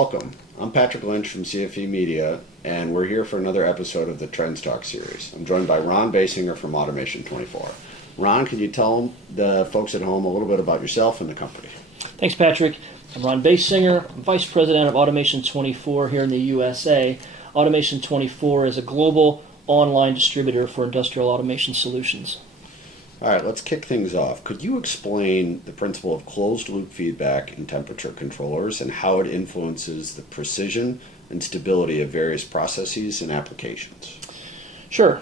Welcome. I'm Patrick Lynch from CFE Media, and we're here for another episode of the Trends Talk series. I'm joined by Ron Baysinger from Automation24. Ron, can you tell the folks at home a little bit about yourself and the company? Thanks, Patrick. I'm Ron Baysinger. I'm Vice President of Automation24 here in the USA. Automation24 is a global online distributor for industrial automation solutions. All right, let's kick things off. Could you explain the principle of closed-loop feedback in temperature controllers and how it influences the precision and stability of various processes and applications? Sure.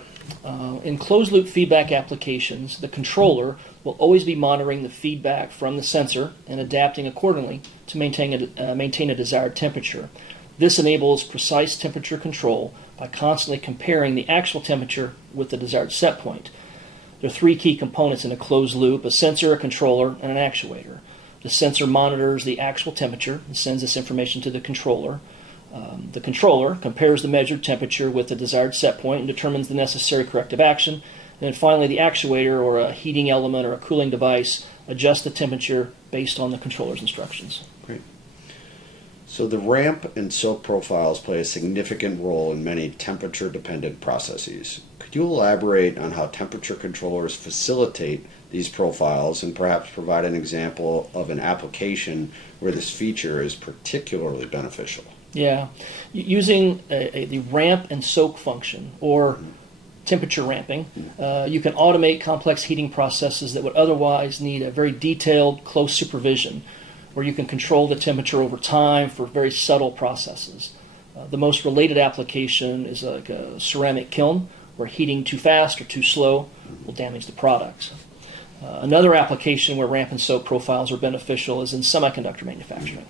In closed-loop feedback applications, the controller will always be monitoring the feedback from the sensor and adapting accordingly to maintain a desired temperature. This enables precise temperature control by constantly comparing the actual temperature with the desired set point. There are three key components in a closed loop: a sensor, a controller, and an actuator. The sensor monitors the actual temperature and sends this information to the controller. The controller compares the measured temperature with the desired set point and determines the necessary corrective action. And then finally, the actuator, or a heating element or a cooling device, adjusts the temperature based on the controller's instructions. Great. So the ramp and soak profiles play a significant role in many temperature-dependent processes. Could you elaborate on how temperature controllers facilitate these profiles and perhaps provide an example of an application where this feature is particularly beneficial? Yeah. Using the ramp and soak function, or temperature ramping, you can automate complex heating processes that would otherwise need a very detailed, close supervision, where you can control the temperature over time for very subtle processes. The most related application is like a ceramic kiln, where heating too fast or too slow will damage the products. Another application where ramp and soak profiles are beneficial is in semiconductor manufacturing.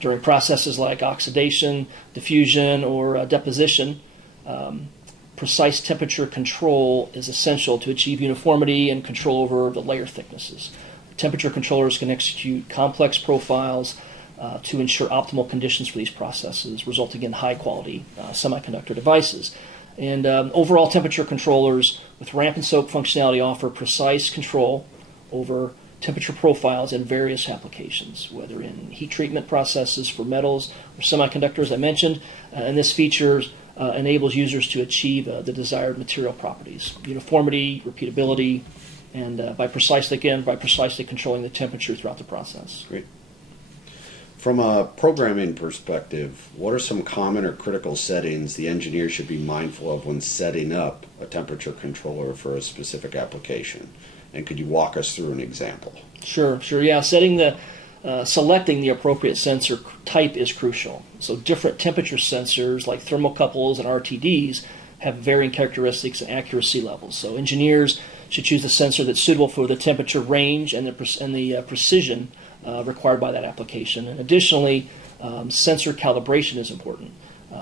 During processes like oxidation, diffusion, or deposition, precise temperature control is essential to achieve uniformity and control over the layer thicknesses. Temperature controllers can execute complex profiles to ensure optimal conditions for these processes, resulting in high-quality semiconductor devices. And overall temperature controllers with ramp and soak functionality offer precise control over temperature profiles in various applications, whether in heat treatment processes for metals or semiconductors, I mentioned. And this feature enables users to achieve the desired material properties, uniformity, repeatability, and by precisely controlling the temperature throughout the process. Great. From a programming perspective, what are some common or critical settings the engineer should be mindful of when setting up a temperature controller for a specific application? And could you walk us through an example? Sure. Yeah, selecting the appropriate sensor type is crucial. So different temperature sensors like thermocouples and RTDs have varying characteristics and accuracy levels. So engineers should choose a sensor that's suitable for the temperature range and the precision required by that application. And additionally, sensor calibration is important.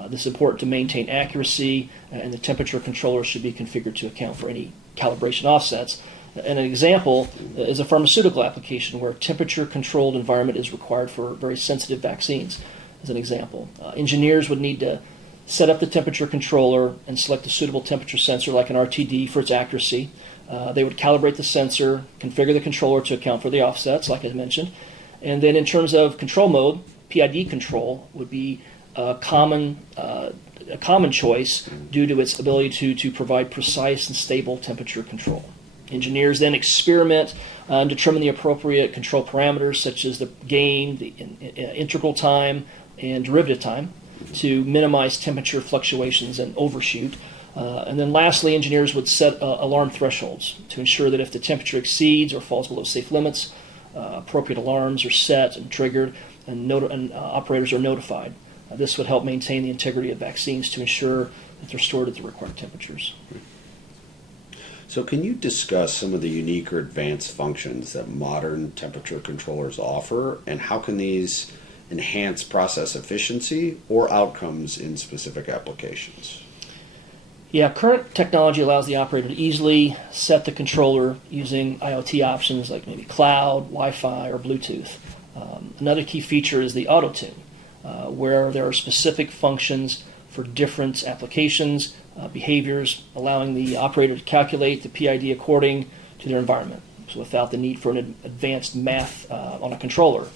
This is important to maintain accuracy, and the temperature controller should be configured to account for any calibration offsets. And an example is a pharmaceutical application where a temperature-controlled environment is required for very sensitive vaccines, as an example. Engineers would need to set up the temperature controller and select a suitable temperature sensor like an RTD for its accuracy. They would calibrate the sensor, configure the controller to account for the offsets, like I mentioned. And then in terms of control mode, PID control would be a common choice due to its ability to provide precise and stable temperature control. Engineers then experiment and determine the appropriate control parameters, such as the gain, the integral time, and derivative time, to minimize temperature fluctuations and overshoot. And then lastly, engineers would set alarm thresholds to ensure that if the temperature exceeds or falls below safe limits, appropriate alarms are set and triggered, and operators are notified. This would help maintain the integrity of vaccines to ensure that they're stored at the required temperatures. So can you discuss some of the unique or advanced functions that modern temperature controllers offer, and how can these enhance process efficiency or outcomes in specific applications? Yeah, current technology allows the operator to easily set the controller using IoT options like maybe cloud, Wi-Fi, or Bluetooth. Another key feature is the auto tune, where there are specific functions for different applications, behaviors, allowing the operator to calculate the PID according to their environment, so without the need for an advanced math on a controller,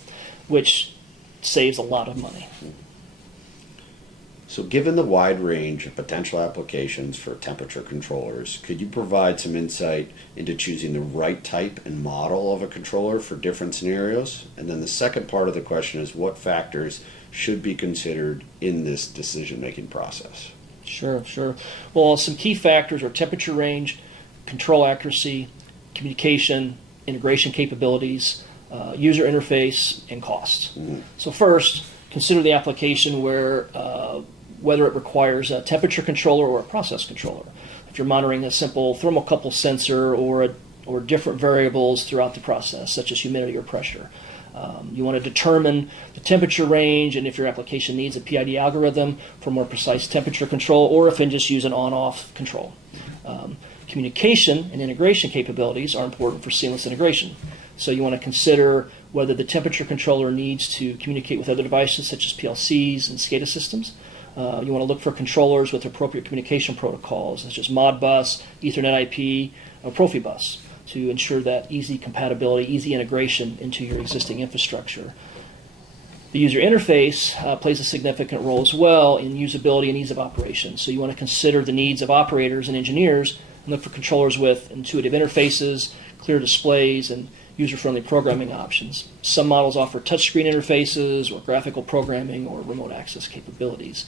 which saves a lot of money. So given the wide range of potential applications for temperature controllers, could you provide some insight into choosing the right type and model of a controller for different scenarios? And then the second part of the question is what factors should be considered in this decision-making process? Sure, sure. Well, some key factors are temperature range, control accuracy, communication, integration capabilities, user interface, and cost. So first, consider the application whether it requires a temperature controller or a process controller. If you're monitoring a simple thermocouple sensor or different variables throughout the process, such as humidity or pressure. You want to determine the temperature range, and if your application needs a PID algorithm for more precise temperature control, or if you just use an on-off control. Communication and integration capabilities are important for seamless integration. So you want to consider whether the temperature controller needs to communicate with other devices such as PLCs and SCADA systems. You want to look for controllers with appropriate communication protocols such as Modbus, Ethernet IP, or Profibus to ensure that easy compatibility, easy integration into your existing infrastructure. The user interface plays a significant role as well in usability and ease of operation. So you want to consider the needs of operators and engineers and look for controllers with intuitive interfaces, clear displays, and user-friendly programming options. Some models offer touchscreen interfaces or graphical programming or remote access capabilities.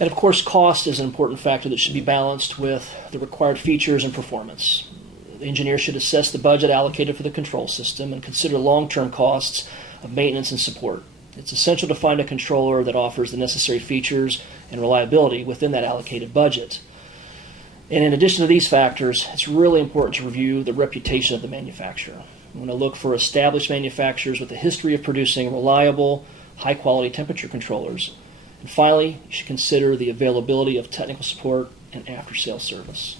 And of course, cost is an important factor that should be balanced with the required features and performance. The engineer should assess the budget allocated for the control system and consider long-term costs of maintenance and support. It's essential to find a controller that offers the necessary features and reliability within that allocated budget. And in addition to these factors, it's really important to review the reputation of the manufacturer. You want to look for established manufacturers with a history of producing reliable, high-quality temperature controllers. And finally, you should consider the availability of technical support and after-sales service.